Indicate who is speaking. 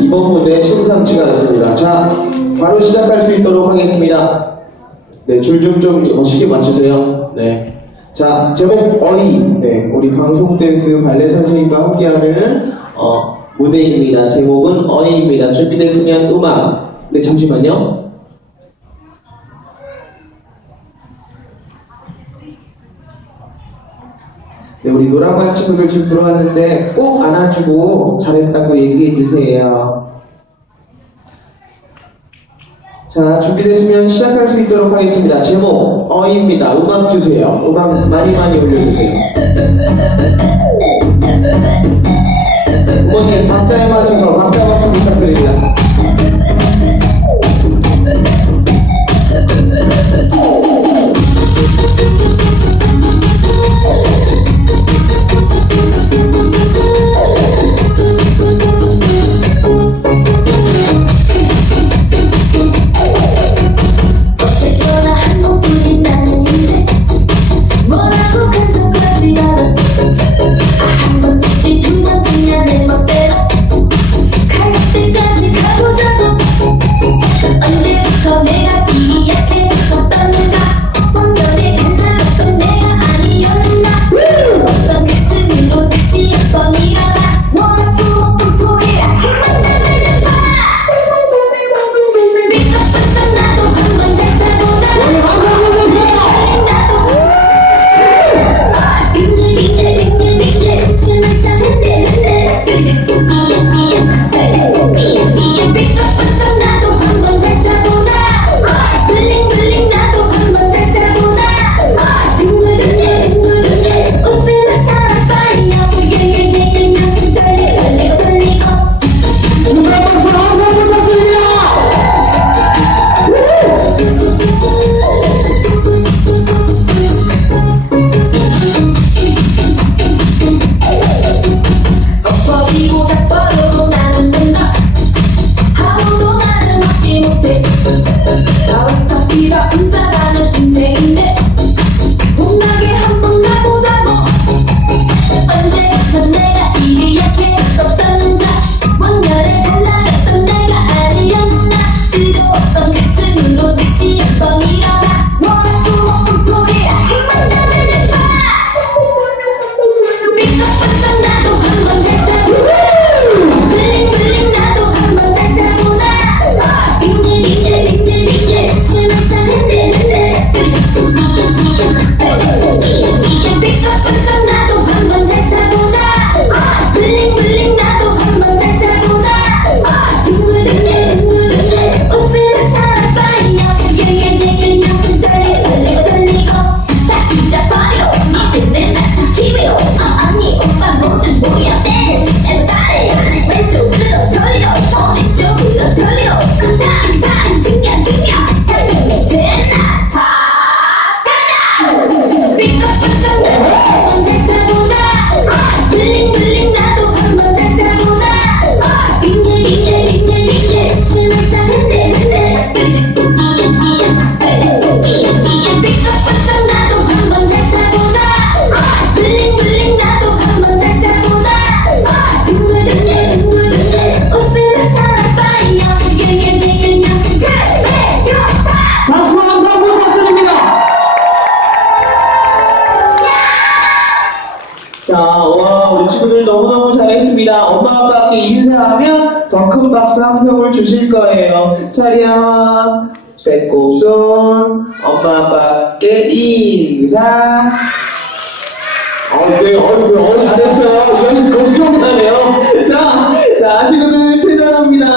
Speaker 1: 이번 무대 심상치가 됐습니다. 자, 바로 시작할 수 있도록 하겠습니다. 네, 줄 좀 좀 쉽게 맞추세요. 네. 자, 제목 어이. 네, 우리 방송 댄스 발레 선생님과 함께하는 어, 무대입니다. 제목은 어이입니다. 준비됐으면 음악. 네, 잠시만요. 네, 우리 노랑반 친구들 지금 들어왔는데 꼭 안아주고 잘했다고 얘기해 주세요. 자, 준비됐으면 시작할 수 있도록 하겠습니다. 제목, 어입니다. 음악 주세요. 음악 많이 많이 올려주세요. 음원님 박자에 맞춰서 박자
Speaker 2: 맞춰서 Ahora tira un 반갑게
Speaker 1: 인사하면 더 큰 박수 한 표를 주실 거예요. 차량, 배꼽 손, 엄마 아빠께 인사. 아, 네, 어, 네, 어, 어, 잘했어요. 이건 고수용나네요 자, 자, 친구들 퇴장합니다.